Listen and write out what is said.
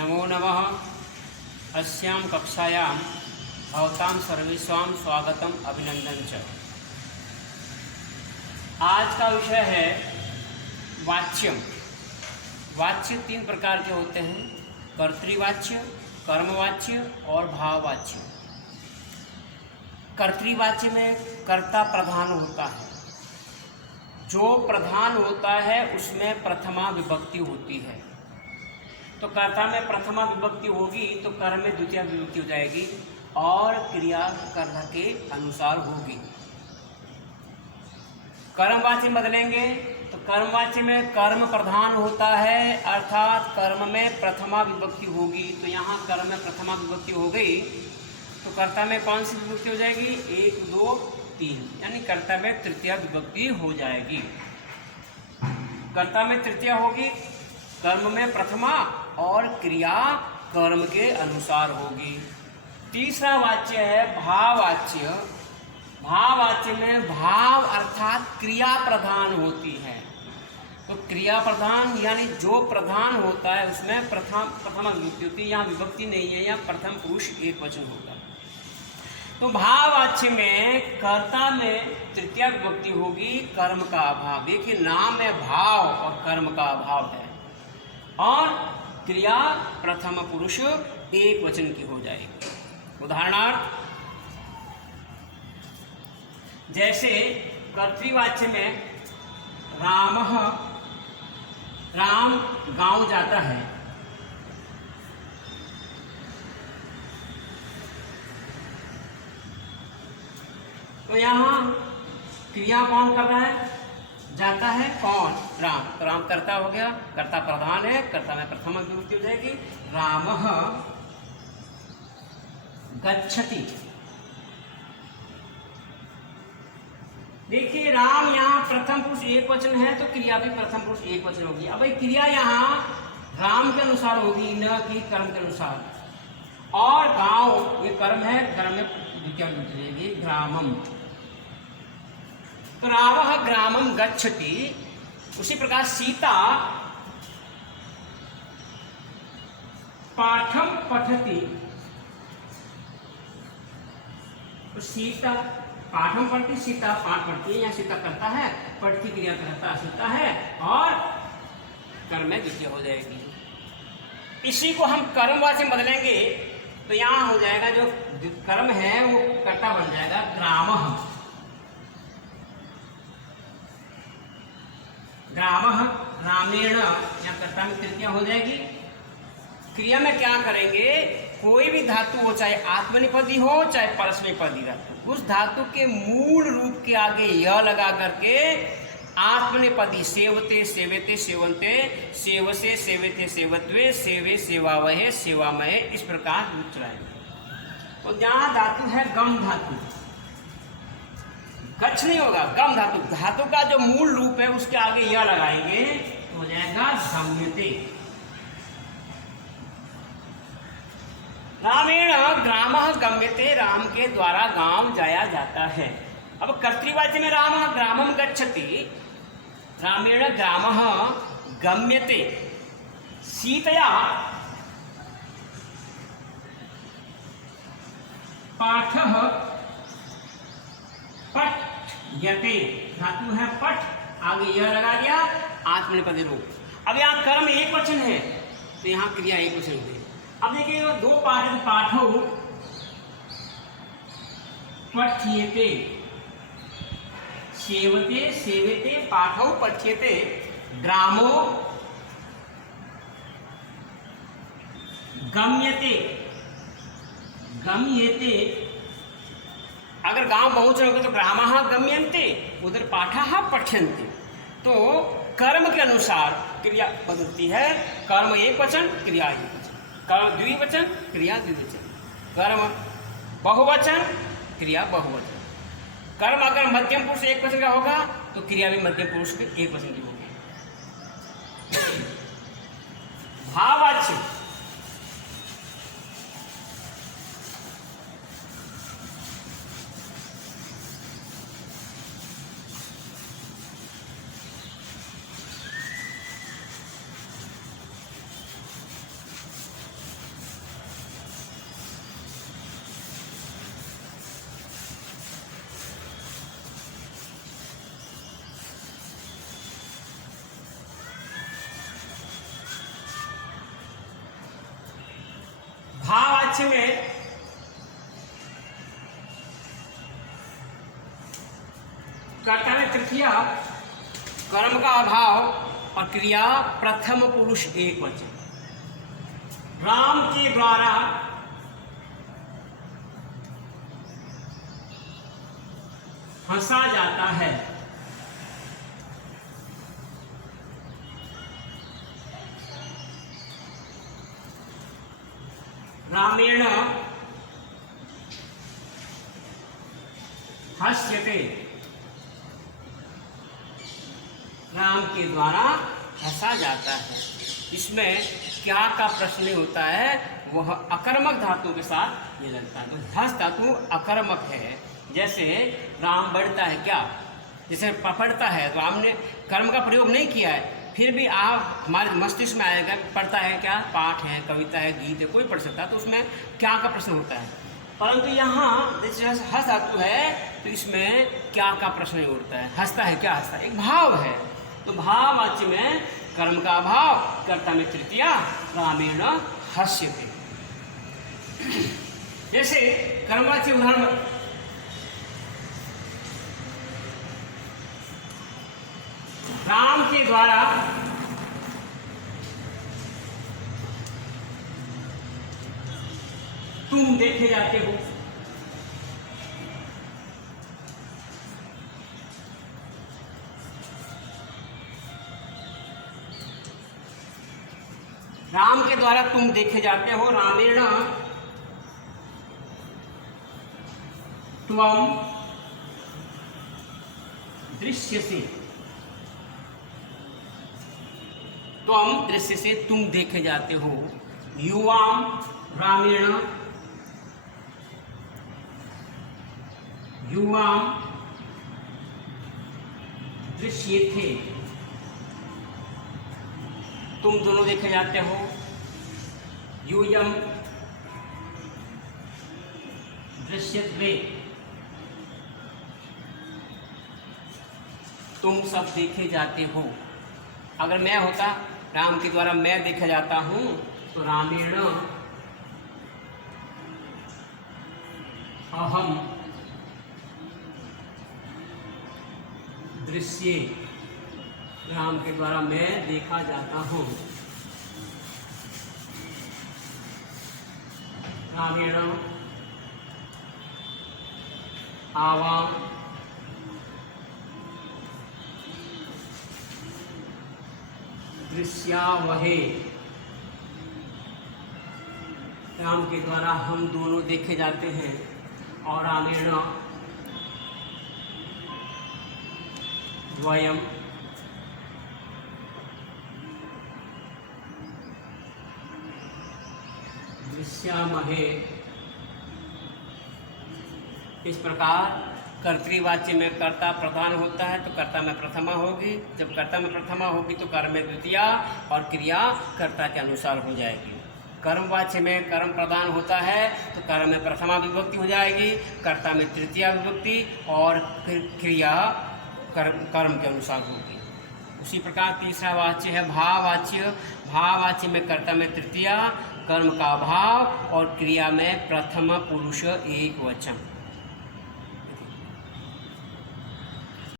नमो नमः। अस्यां कक्षायां भवतां सर्वेषां स्वागतम अभिनंदन च। आज का विषय है वाच्यम। वाच्य तीन प्रकार के होते हैं: कर्तृवाच्य, कर्मवाच्य और भाववाच्य। कर्तृवाच्य में कर्ता प्रधान होता है। जो प्रधान होता है उसमें प्रथमा विभक्ति होती है। तो कर्ता में प्रथमा विभक्ति होगी तो कर्म में द्वितीय विभक्ति हो जाएगी और क्रिया कर्ता के अनुसार होगी। कर्मवाच्य बदलेंगे तो कर्मवाच्य में कर्म प्रधान होता है, अर्थात कर्म में प्रथमा विभक्ति होगी। तो यहाँ कर्म में प्रथमा विभक्ति हो गई तो कर्ता में कौन सी विभक्ति हो जाएगी? 1, 2, 3, यानी कर्ता में तृतीय विभक्ति हो जाएगी। कर्ता में तृतीय होगी, कर्म में प्रथमा और क्रिया कर्म के अनुसार होगी। तीसरा वाच्य है भाववाच्य। भाववाच्य में भाव अर्थात क्रिया प्रधान होती है। तो क्रिया प्रधान यानी जो प्रधान होता है उसमें प्रथम विभक्ति होती है। यहाँ विभक्ति नहीं है, यहाँ प्रथम पुरुष एक वचन होगा। तो भाववाच्य में कर्ता में तृतीय विभक्ति होगी, कर्म का अभाव। देखिए नाम में भाव और कर्म का अभाव है और क्रिया प्रथम पुरुष एक वचन की हो जाएगी। उदाहरणार्थ जैसे कर्तृवाच्य में राम गांव जाता है। तो यहाँ क्रिया कौन कर रहा है? जाता है कौन? राम। तो राम कर्ता हो गया, कर्ता प्रधान है, कर्ता में प्रथम विभक्ति हो जाएगी। रामः गच्छति। देखिए राम यहाँ प्रथम पुरुष एक वचन है तो क्रिया भी प्रथम पुरुष एक वचन होगी। अब भाई क्रिया यहाँ राम के अनुसार होगी, न कि कर्म के अनुसार। और गांव ये कर्म है, कर्म में द्वितीय विभक्ति रहेगी ग्रामम। तो रावः ग्रामम गच्छति। उसी प्रकार सीता पाठम पठति। तो सीता पाठम पढ़ती, सीता पाठ पढ़ती है। यहाँ सीता करता है, पढ़ती क्रिया करता सीता है और कर्म में द्वितीय हो जाएगी। इसी को हम कर्मवाच्य में बदलेंगे तो यहाँ हो जाएगा जो कर्म है वो कर्ता बन जाएगा ग्रामः। ग्रामः रामेण, यहाँ कर्ता में तृतीय हो जाएगी। क्रिया में क्या करेंगे? कोई भी धातु हो, चाहे आत्मनेपदी हो चाहे परस्मैपदी धातु, उस धातु के मूल रूप के आगे य लगा करके आत्मनेपदी सेवते सेवते सेवन्ते, सेवसे सेवते सेवत्वे, सेवे सेवावहे सेवामहे, इस प्रकार रूप चलाएंगे। तो जहाँ धातु है गम धातु, गच्छ नहीं होगा, गम धातु, धातु का जो मूल रूप है उसके आगे यह लगाएंगे तो हो जाएगा गम्यते। रामेण ग्रामः गम्यते, राम के द्वारा गांव जाया जाता है। अब कर्तृवाच्य में रामः ग्रामम गच्छति, रामेण ग्रामः गम्यते। सीतया पाठः पठ्यते, धातु है पठ, आगे यह लगा दिया आत्मनेपदी रूप। अब यहाँ कर्म एक वचन है तो यहाँ क्रिया एक वचन हुई। अब देखिए दो पाठ, पाठो पठ्यते, सेवते सेवते, पाठो पठ्यते, ग्रामो गम्यते गम्यते। अगर गांव बहुवचन होगा तो ग्रामः गम्यन्ते, उधर पाठः पठ्यन्ते। तो कर्म के अनुसार क्रिया बदलती है। कर्म एक वचन, क्रिया एक वचन। कर्म द्विवचन, क्रिया द्विवचन। कर्म बहुवचन, क्रिया बहुवचन। कर्म अगर मध्यम पुरुष एक वचन का होगा तो क्रिया भी मध्यम पुरुष के एक वचन की होगी। भाववाच्य कर्मवाच्य में कर्ता में तृतीया, कर्म का अभाव और क्रिया प्रथम पुरुष एक वचन। राम के द्वारा हंसा जाता है। रामेण हस्यते, राम के द्वारा हंसा जाता है। इसमें क्या का प्रश्न होता है, वह अकर्मक धातु के साथ ये लगता है। तो हस धातु अकर्मक है। जैसे राम बढ़ता है, क्या जैसे पढ़ता है, तो आपने कर्म का प्रयोग नहीं किया है, फिर भी आप हमारे मस्तिष्क में आएगा, पढ़ता है क्या, पाठ है, कविता है, गीत है, कोई पढ़ सकता है, तो उसमें क्या का प्रश्न होता है। परंतु यहाँ जैसे हस धातु है, तो इसमें क्या का प्रश्न नहीं उठता है। हंसता है, क्या हंसता है, एक भाव है। तो भाववाच्य में कर्म का अभाव, कर्ता में तृतीया, रामेण हस्यते। जैसे कर्मवाच्य उदाहरण, राम के द्वारा तुम देखे जाते हो। राम के द्वारा तुम देखे जाते हो। रामेण त्वं दृश्यसे, त्वं दृश्य से तुम देखे जाते हो। युवाम रामेण युवाम दृश्येथे, तुम दोनों देखे जाते हो। यूयम दृश्यत्वे, तुम सब देखे जाते हो। अगर मैं होता, राम के द्वारा मैं देखा जाता हूं, तो रामेण अहम दृश्ये, राम के द्वारा मैं देखा जाता हूं। रामेण आवाम दृश्यावहे, राम के द्वारा हम दोनों देखे जाते हैं। और रामेण द्वयम दृश्यामहे। इस प्रकार कर्तृवाच्य में कर्ता प्रधान होता है, तो कर्ता में प्रथमा होगी। जब कर्ता में प्रथमा होगी तो कर्म में द्वितीया और क्रिया कर्ता के अनुसार हो जाएगी। कर्मवाच्य में कर्म प्रधान होता है, तो कर्म में प्रथमा विभक्ति हो जाएगी, कर्ता में तृतीया विभक्ति और फिर क्रिया कर्म के अनुसार होगी। उसी प्रकार तीसरा वाच्य है भाववाच्य। भाववाच्य में कर्ता में तृतीया, कर्म का भाव और क्रिया में प्रथम पुरुष एक वचन।